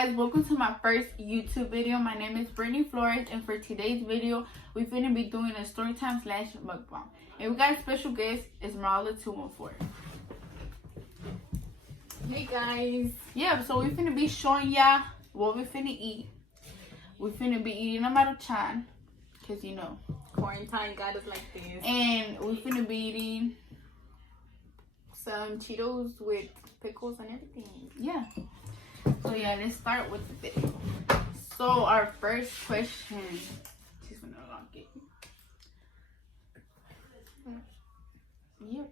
guys, welcome to my first YouTube video. My name is Brittany Flores, and for today's video, we're gonna be doing a storytime / mukbang. And we got a special guest, Esmeralda214. Hey guys. Yeah, so we're gonna be showing y'all what we're finna eat. We're finna be eating a maruchan, cause you know, Quarantine got us like this. and we're finna be eating Some Cheetos with pickles and everything. yeah. So yeah, let's start with the video. So our first question. She's gonna lock it. Yep.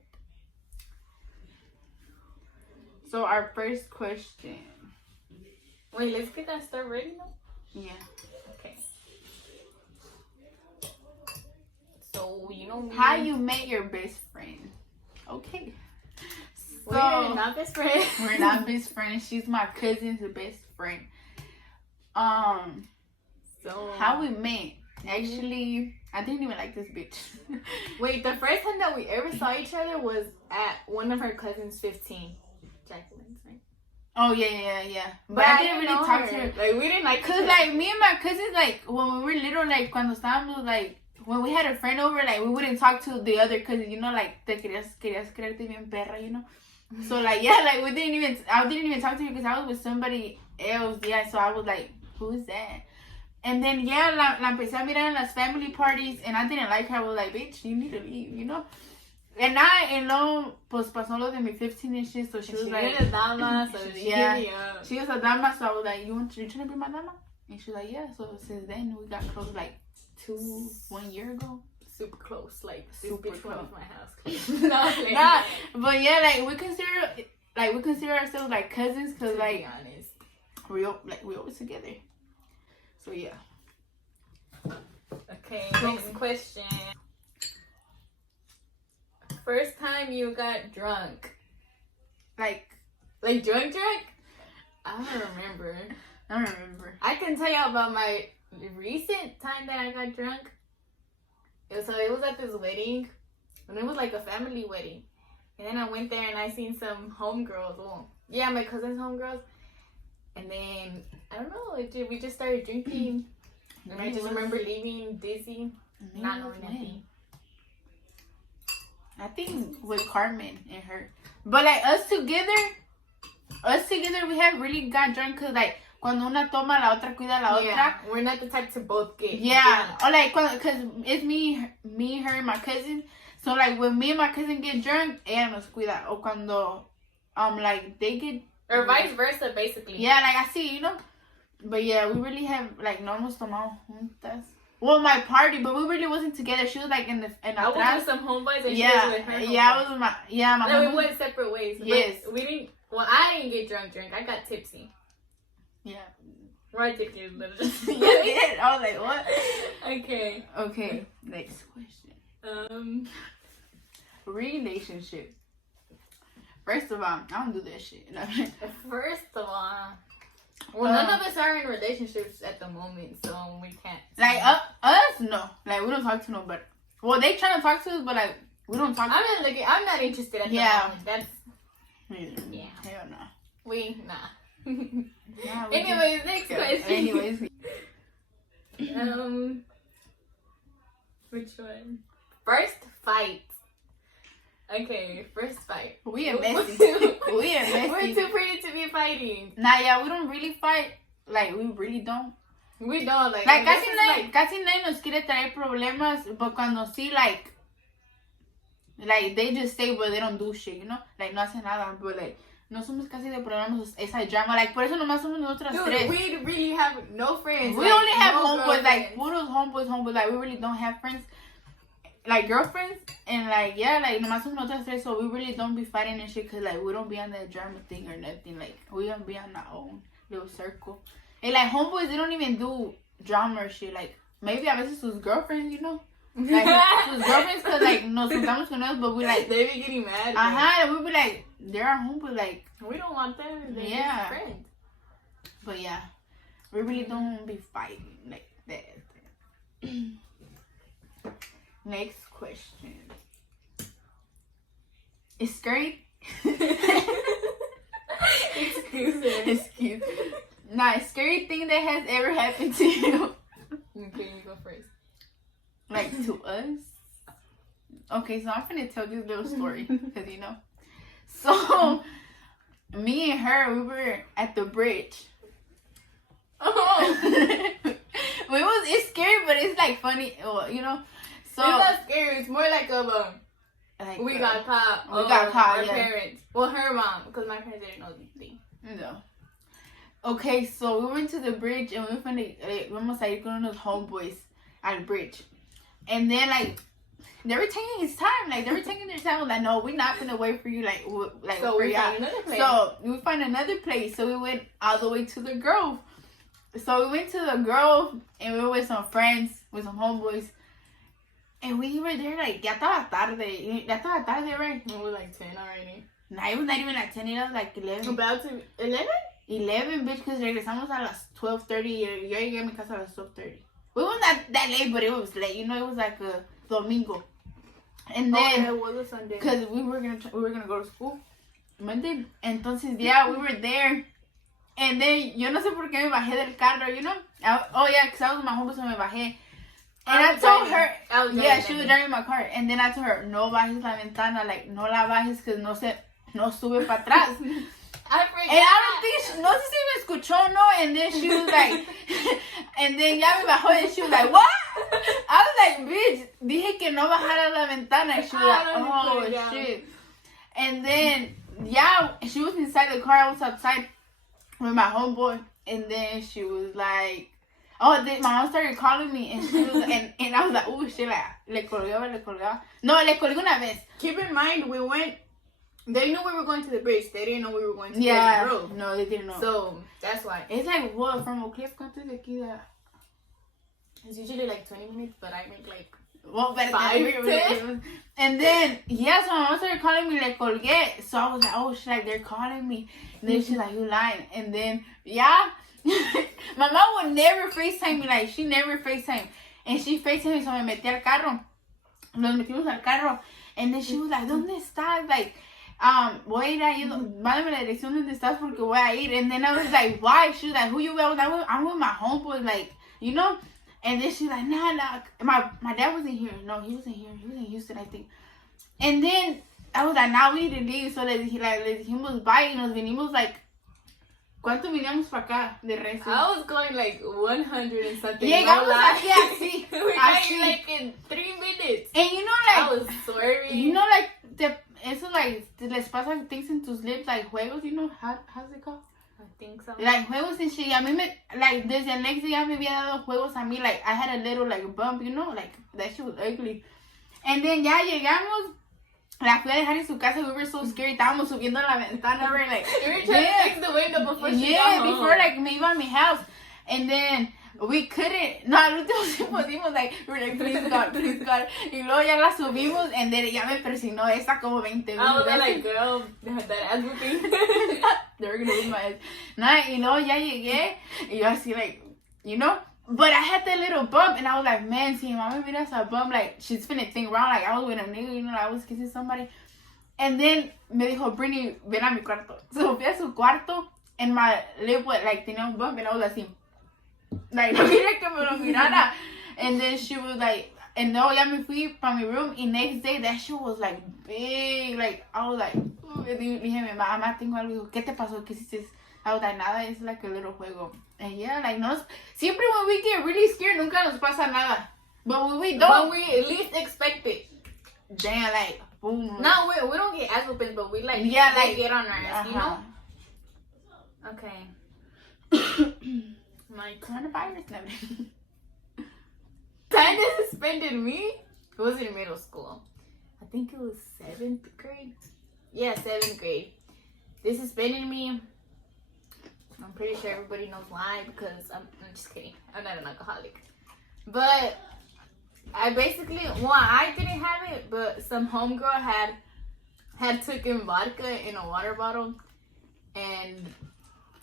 So our first question. Wait, let's get that start ready now. Yeah. Okay. So you know me. How you met your best friend? Okay. We're not best friends. We're not best friends. She's my cousin's best friend. So How we met? Actually, I didn't even like this bitch. wait, the first time that we ever saw each other was at one of her cousins' 15. Jacqueline's, right? Oh yeah. But I didn't really talk to her. Like we didn't like. Cause like me and my cousins, like when we were little, like cuando estábamos, like when we had a friend over, like we wouldn't talk to the other cousin, you know, like te querías creerte bien perra, you know. So like yeah, like I didn't even talk to her because I was with somebody else. Yeah, so I was like, who is that? And then yeah, la empecé a mirar en las family parties, and I didn't like her. I was like, bitch, you need to leave, you know. And luego, pues pasó lo de mi 15 and shit, so she was like, a dama, so yeah, she was a dama, so I was like, you trying to be my dama? And she was like, yeah. So since then we got close, like 1 year ago. Super close, like Super bitch close. went my house. Nah, but yeah, like we consider ourselves like cousins, cause to like be honest, we always together. So yeah. Okay, next question. First time you got drunk. Like Drunk? I don't remember. I don't remember. I can tell you about my recent time that I got drunk. So it was at this wedding, and it was like a family wedding. And then I went there and I seen some homegirls. Well, yeah, my cousin's homegirls. And then, I don't know, we just started drinking. And I just remember leaving dizzy, not knowing anything. I think with Carmen and her. But like us together, we have really got drunk, cause like cuando una toma, la otra cuida la otra. Yeah, we're not the type to both get drunk. Or like, cause it's me, her, and my cousin. So like when me and my cousin get drunk, ella nos cuida. Or cuando, like they get. Or vice versa, basically. Yeah, like I see, you know. But yeah, we really have like no hemos tomado juntas. Well, my party, but we really wasn't together. She was like in I was with some homeboys and she was with her homeboys. Yeah, I was with my No, homeboys. we went separate ways. Yes. But we didn't. Well, I didn't get drunk. I got tipsy. Yeah. Right, tipsy. Yeah, I was like, what? Okay. Next question. Relationship. First of all, I don't do that shit. First of all, well, none of us are in relationships at the moment, so we can't. Like us, no. Like we don't talk to nobody. Well, they trying to talk to us, but like we don't talk. I'm not interested at the moment. That's yeah. Hell no. Nah. Anyways, next question. Anyways. Which one? First fight. Okay, first fight. We are messy. We're too pretty to be fighting. Nah, yeah, we don't really fight. Like, we really don't. We don't, like casi nadie nos quiere traer problemas, but cuando sí, like, they just stay, but they don't do shit, you know? Like, no hacen nada, but, like, no somos casi de problemas, esa drama. Like, por eso nomás somos nosotras tres. We really have no friends. We only have homeboys, like, puros homeboys. Like, we really don't have friends. Like, girlfriends, and, like, yeah, like, nomás somos nosotras tres, so we really don't be fighting and shit, because, like, we don't be on that drama thing or nothing. Like, we don't be on our own little circle. And, like, homeboys, they don't even do drama or shit. Like, maybe a veces sus girlfriends, you know? Like, sus girlfriends, because, like, nos juntamos con ellos, but we, like... They be getting mad. And we be, like, they're our homeboys, like... We don't want them. They're yeah. friends. But, yeah. We really don't be fighting like that. Next question. Is great? Excuse me. Excuse. Not a scary thing that has ever happened to you. Okay, you go first. Like to us? Okay, so I'm gonna tell this little story because you know. So me and her, we were at the bridge. Oh, It's scary, but it's like funny, you know. So it's not scary. It's more like a like, we got caught. we got caught. Our Yeah. parents. Well, her mom, because my parents didn't know anything. No. Okay, so we went to the bridge and we found vamos a ir con unos homeboys at the bridge, and then like they were taking his time, like they were taking their time. Like, no, we're not gonna wait for you, like So for we y'all. found another place. So we find another place. So we went all the way to the Grove. So we went to the Grove and we were with some friends, with some homeboys. And we were there like, ya estaba tarde, right? It was like 10 already. No, it was not even like 10, it was like 11. About to 11? 11, bitch, because regresamos a las 12:30. Yo llegué a mi casa a las 12:30. We weren't that late, but it was late. You know, it was like a domingo. And then, it was a Sunday. because we were gonna go to school Monday. Entonces, yeah, we were there. And then, yo no sé por qué me bajé del carro, you know? Oh, yeah, because I was with my homeboys, so me bajé. And I told her, yeah, she was driving my car. And then I told her, no bajes la ventana, like, no la bajes, because no sube para atrás. I forgot. And I don't think, no sé si me escuchó, no. And then she was like, and then ya me bajó, and she was like, what? I was like, bitch, dije que no bajara la ventana. And she was like, oh, shit. And then, yeah, she was inside the car, I was outside with my homeboy. And then she was like, oh, then my mom started calling me, and she was, and I was like, oh, shit, like, le colgaba. No, le colgué una vez. Keep in mind, we went. They knew we were going to the bridge. They didn't know we were going to the Grove. No, they didn't know. So that's why. It's like what from Oak Cliff country de aquí da. It's usually like 20 minutes, but I make like Well, 5, 10. And then yeah, so my mom started calling me, like colgué. So I was like, oh shit, like they're calling me. And then she's like, you lying. And then yeah, my mom would never FaceTime me. Like she never FaceTime. And she FaceTime me, so me metí al carro. Nos metimos al carro. And then she was like, ¿dónde estás? Like, voy a ir ahí, mándame la dirección donde estás porque voy a ir. And then I was like, why? She was like, who you with? I'm with my homeboy, like, you know? And then she's like, nah. My dad wasn't here. No, he wasn't here. He was in Houston, I think. And then I was like, now we need to leave. So les dijimos bye y nos vinimos like, ¿cuánto vinimos para acá de rezo? I was going like 100 and something. Llegamos aquí así. We were like in 3 minutes. And you know, like, I was swerving. you know, like, eso like, les pasa things in tus lips, like juegos, you know, how's it called? I think so. Like juegos and shit. A mí like, desde el next día me había dado juegos a mí, like, I had a little, like, bump, you know, like, that shit was ugly. And then ya llegamos, la fui a dejar en su casa, we were so scared, estábamos subiendo a la ventana, we were like, We were trying to fix the window before she got home. before, like, me iba a mi house. And then we couldn't, no, al último sí pudimos, like, we were like, please God. Y luego ya la subimos, and then ya me persinó esta como 20 veces. I was like, girl, that ass whooping. They were gonna lose my ass. Nah, y luego ya llegué, y yo así, like, you know? But I had that little bump, and I was like, man, si mi mama mira esa bump, like, she's finna think wrong, like, I was with a nigga, you know, like, I was kissing somebody. And then me dijo, Britney, ven a mi cuarto. So fui a su cuarto, and my lip was, like, tenía un bump, and I was así. Like, no quería que me lo mirara. And then she was like, and no, ya me fui para mi room, and next day, that shit was, like, big. Like, I was like, dije, mi mamá, tengo algo. ¿Qué te pasó? ¿Qué hiciste? I was like, nada, it's like a little juego. And yeah, like, no, siempre when we get really scared, nunca nos pasa nada. But when we don't, when we at least expect it. Damn, like, boom. No, we don't get ass whoopings, but we like, yeah, like, get on our ass, you know? Okay. My coronavirus, no. Time they suspended me. It was in middle school. I think it was 7th grade. Yeah, 7th grade. They suspended me. I'm pretty sure everybody knows why, because I'm just kidding. I'm not an alcoholic. But I basically, I didn't have it, but some homegirl had taken vodka in a water bottle, and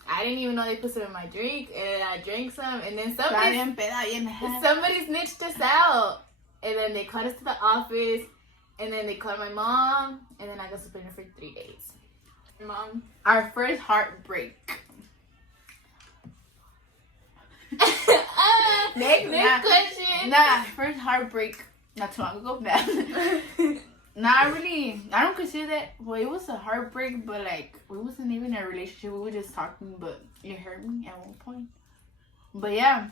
I didn't even know they put some in my drink, and I drank some, and then somebody snitched us out, and then they called us to the office, and then they called my mom, and then I got suspended for 3 days. Mom, our first heartbreak. Next question. Nah, first heartbreak. Not too long ago. Nah, really. I don't consider that. Well, it was a heartbreak, but like, we wasn't even in a relationship. We were just talking, but it hurt me at one point. But yeah,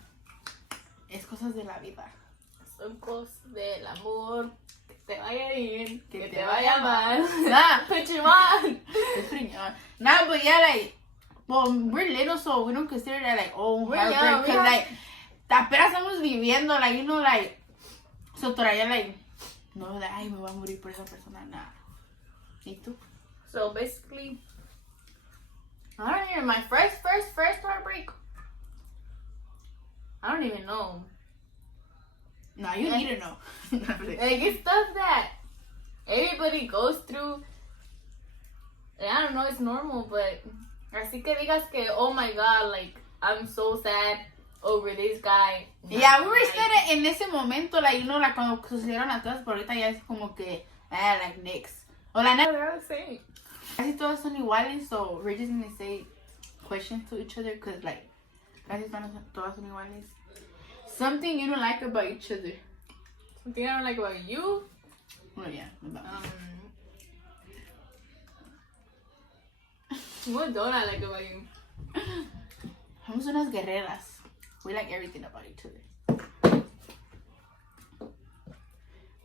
es cosas de la vida. Son cosas del amor. Que te vaya bien. Que te vaya mal. Nah. Put you on. Nah, but yeah, like, well, we're little, so we don't consider that like, oh, We're heartbreak. young, Because like, apenas estamos viviendo, like, you know, like, so todavía like, no, like, ay, me voy a morir por esa persona, nada. ¿Y tú? So basically, I don't even, my first heartbreak, I don't even know. No, you need to know. Like, it's stuff that everybody goes through. And I don't know, it's normal, but así que digas que, oh my god, like, I'm so sad over this guy. Yeah, we were like, still en ese momento, like, you know, like, cuando sucedieron las cosas, pero ahorita ya es como que, like, next. O la neta, they're all the same. casi todas son iguales, so we're just gonna say questions to each other, because, like, casi todas son iguales. Something you don't like about each other. Something I don't like about you. Oh, yeah. What don't I like about you? Somos unas guerreras. We like everything about each other.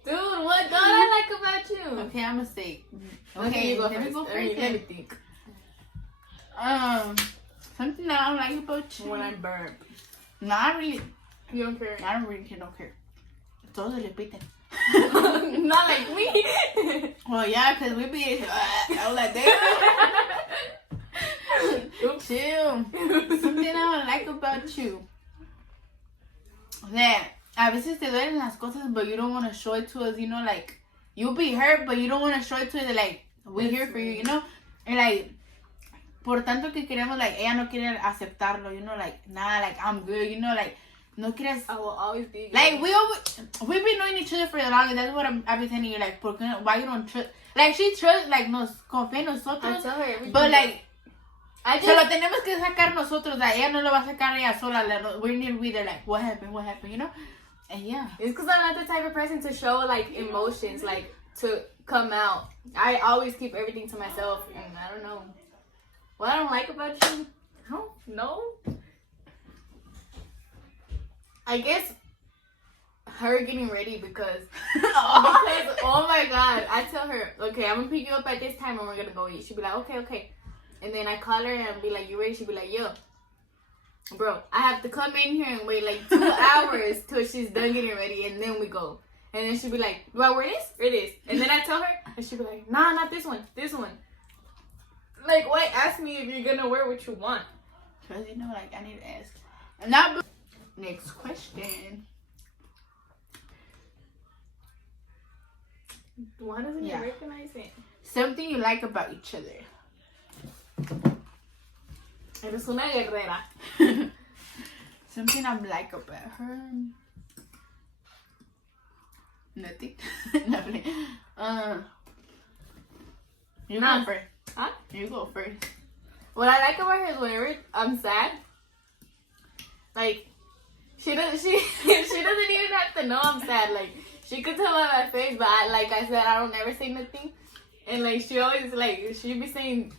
Dude, what don't I like about you? Okay, I'm gonna say. Okay, you go let me first. go first. Let me think. Something that I don't like about you. When I burp. Not really. You don't care. I don't really care. Todos se repiten. Not like me. Well, yeah, because we be. I was like, damn. Chill. Something I don't like about you. That a veces te duelen las cosas, but you don't want to show it to us, you know, like, you'll be hurt, but you don't want to show it to us, like, we're here for you, you know? And, like, por tanto que queremos, like, ella no quiere aceptarlo, you know, like, nah, like, I'm good, you know, like, no quieres. I will always be good. Like, we've been knowing each other for the longest. That's what I've been telling you, like, why you don't trust. Like, she trusts, like, nos confía en nosotros. I tell her everything. But, like, I se just, lo tenemos que sacar nosotros. Like, ella no lo va a sacar ella sola. Like, we need to be there, like, what happened, you know? And yeah. it's because I'm not the type of person to show, like, emotions, like, to come out. I always keep everything to myself, and I don't know. What I don't like about you? I don't know. I guess her getting ready because oh my god, I tell her, okay, I'm gonna pick you up at this time and we're gonna go eat. She'll be like, okay. And then I call her and be like, you ready? She'll be like, yo, bro, I have to come in here and wait like 2 hours till she's done getting ready and then we go. And then she'll be like, do I wear this or this? And then I tell her and she'll be like, nah, not this one, this one. Like, wait, ask me if you're gonna wear what you want. Because, you know, like, I need to ask. And now, next question. Why doesn't he recognize it? Something you like about each other. Eres una guerrera. Something I like about her. Nothing. Nothing. You go first. Huh? You go first. What I like about her is whenever I'm sad, like, she doesn't even have to know I'm sad. Like, she could tell by my face, but like I said, I don't ever say nothing. And like, she always, like, she be saying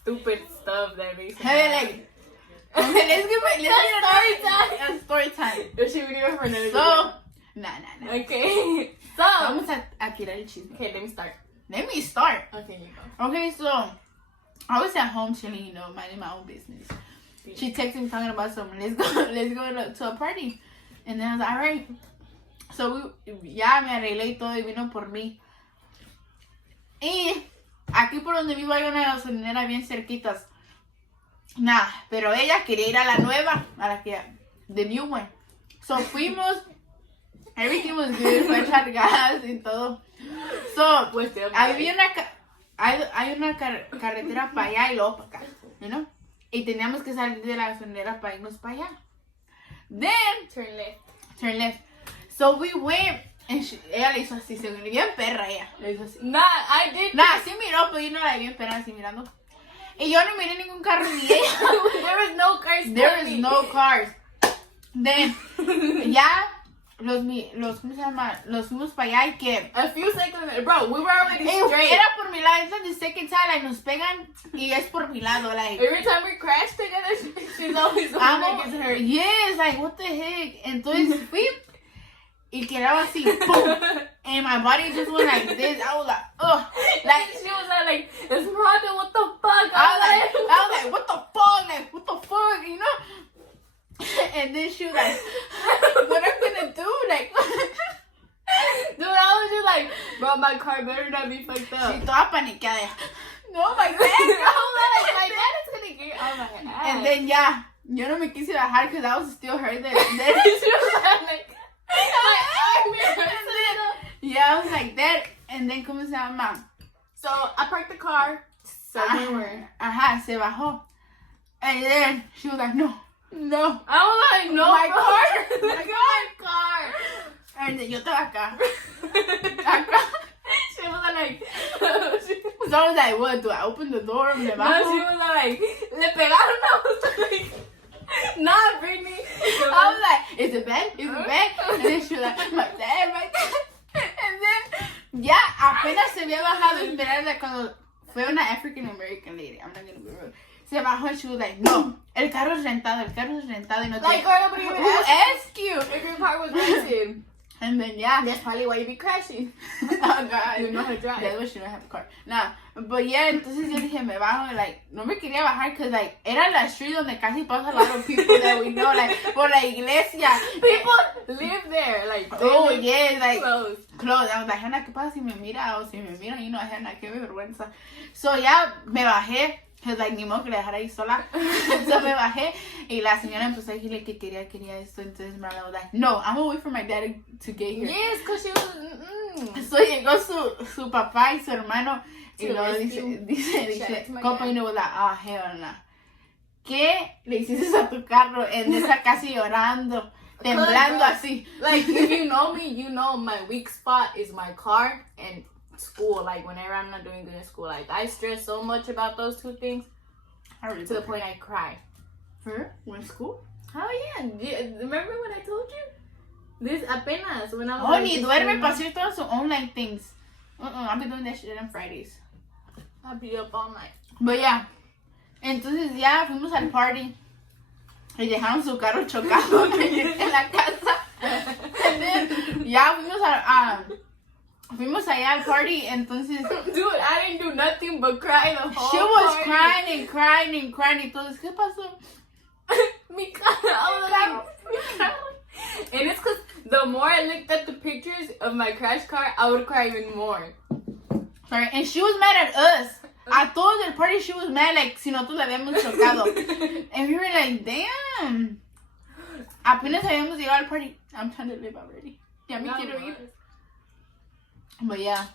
stupid stuff that makes me Hey, like, let's give it a story time. She would do it for another So, nah. Okay. So, Vamos a tirar el chisme. okay, let me start. Let me start. Okay, you go. Okay, so, I was at home chilling, you know, minding my own business. She texted me talking about something. Let's go to a party. And then I was like, alright. So, ya me arreglé y todo y vino por mí. Y aquí por donde vivo hay una gasolinera bien cerquitas. Nah, pero ella quería ir a la nueva, a la que, the new one. So, fuimos. Everything was good. Fue a echar gas y todo. So, había hay una carretera para allá y luego para acá, you know? Y teníamos que salir de la gasolinera para irnos para allá. Then, turn left. So we went, and ella le hizo así, según bien perra ella. Le hizo así. Nah, I did. Nah, sí miró, pero yo no la vi bien perra así mirando. Y yo no miré ningún carro ni ella. There was no cars. There was no cars. Then, ya, ¿cómo se llama? Los fuimos para allá y que... A few seconds, bro, we were already straight. Era por mi lado, it's the second time, like, nos pegan y es por mi lado, like... Every time we crash together, she's always the one that gets hurt. Yes, like, what the heck? Entonces, fui y quedaba así, boom. And my body just went like this. I was like, ugh. Like, she was like, Esmeralda, what the fuck? I was like, what the fuck? Like, what the fuck? You know? And then she was like, what I'm gonna do? Like, dude, I was just like, bro, my car better not be fucked up. she toda paniqueada. No, my dad. My dad is gonna get on my ass. And then, yeah, yo no me quise bajar because I was still hurt there. And then she was like, yeah, I was like that. And then, ¿cómo se llama? So, I parked the car somewhere. Ajá, se bajó. And then, she was like, no. I was like, no, my bro. car. my car. And then, yo estaba acá. Acá. She was like, So I was like, what, do I open the door? Me bajo? no, she was like, le pegaron. I was like, nah, Brittany. I was like, is it bad? Is it bad? And then she was like, my dad. And then, ya, apenas se había bajado a esperarla cuando fue una African American lady. I'm not gonna be rude. Se bajó and she was like, no, el carro es rentado y no te... Like, girl, nobody even asked you. If your car was rented. And then, yeah. That's probably why you be crashing. Oh, God. You know how to drive. That's why she don't have a car. Nah, but yeah, entonces yo dije, me bajo, y like, no me quería bajar, because, like, era la street donde casi pasa a lot of people that we know, like, por la iglesia. People live there, like, Oh, yeah, like, close. I was like, Hannah, ¿qué pasa si me mira? O si me mira, you know, Hannah, qué vergüenza. So, ya, me bajé. Because, like, ni modo que la dejara ahí sola. So, me bajé. Y la señora empezó a decirle que quería esto. Entonces, me was like, no, I'm gonna wait for my dad to get here. Yes, because she was... So, llegó su papá y su hermano. Y To luego rescue. dice, compa, y was like, oh, hell no. ¿Qué le hiciste a tu carro? En esa casi llorando, temblando así. Like, if you know me, you know my weak spot is my car and school. Like, whenever I'm not doing good in school, like, I stress so much about those two things to the point I cry. For when school? Oh, yeah. Remember when I told you? This apenas when I was Oh, like, ni duerme para hacer todas sus online things. I've been doing that shit on Fridays. I'll be up all night. But yeah. Entonces ya fuimos al party. Y dejaron su carro chocado en la casa. And then, ya fuimos allá al party. Entonces, dude, I didn't do nothing but cry the whole she was party. crying. Entonces, ¿qué pasó? Mi cara. I was like, and it's because the more I looked at the pictures of my crash car, I would cry even more. Sorry. And she was mad at us. A todos del party, she was mad, like, si nosotros la habíamos chocado. And we were like, damn. Apenas habíamos llegado al party. I'm trying to live already. Ya me quiero ir. But yeah.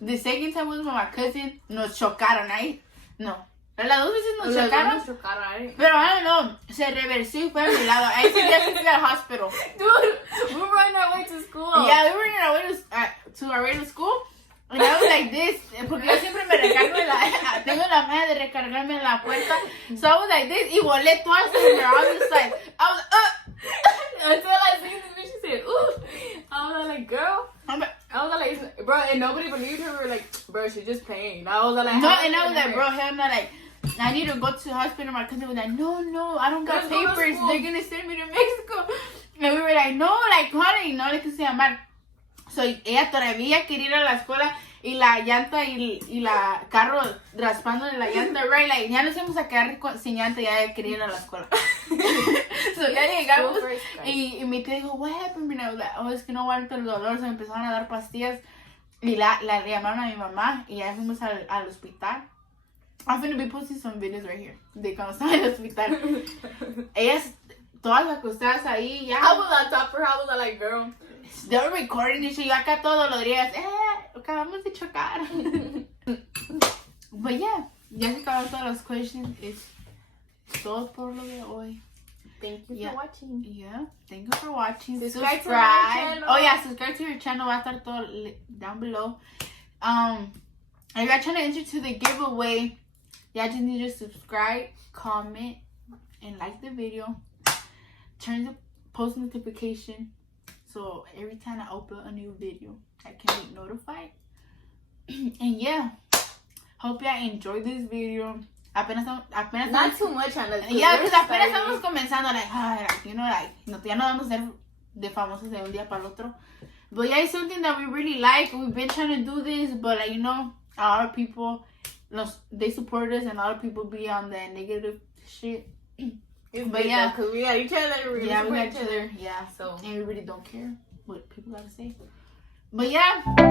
The second time was with my cousin. Nos chocaron ahí. No. Pero las dos veces nos chocaron. Pero I don't know. Se reversó y fue a mi lado. Ahí sí ya se fue al hospital. Dude, we were on our way to school. Yeah, we were on our way to our way to school. And I was like this. Porque yo siempre me recargo tengo la manera de recargarme en la puerta. So I was like this. Y volé todas over. I was just like, Until I seen this bitch, she said, ooh. I was like, girl. I was like, bro, and nobody believed her. We were like, bro, she's just playing. I was like, no, and I was like, bro, hell no, like, I need to go to the hospital. My cousin was like, no, I don't got papers. They're gonna send me to Mexico. And we were like, no, like, honey, no le quise llamar. So, ella todavía quería ir a la escuela y la llanta y la carro raspando en la llanta, right? Like, ya nos íbamos a quedar sin llanta y ya quería ir a la escuela. So, ya llegamos y mi tía dijo, what happened? And I was like, oh, es que no aguanto el dolor. Se me empezaron a dar pastillas y la llamaron a mi mamá y ya fuimos al hospital. I'm gonna be posting some videos right here de cuando estaba en el hospital. Ellas todas acostadas ahí ya. I was on top of her. I was like, girl. They were recording this shit. Yo acá todos los días. Acabamos de chocar. But yeah, ya se acabaron todas las questions. Es todo por lo de hoy. Thank you for watching. Yeah, thank you for watching. Subscribe to our channel. Oh yeah, subscribe to your channel. Va a estar todo down below. If you're trying to enter to the giveaway, you just need to subscribe, comment, and like the video. Turn the post notification. So every time I upload a new video, I can be notified. And yeah, hope y'all enjoyed this video. Apenas not too much on us. Yeah, because apenas estamos comenzando, like, you know, like, ya no vamos a ser de famosos de un día para el otro. But yeah, it's something that we really like. We've been trying to do this, but like, you know, a lot of people, they support us, and a lot of people be on the negative shit. But yeah, because we got each other. We got each other. Yeah, so and we really don't care what people gotta say. But yeah.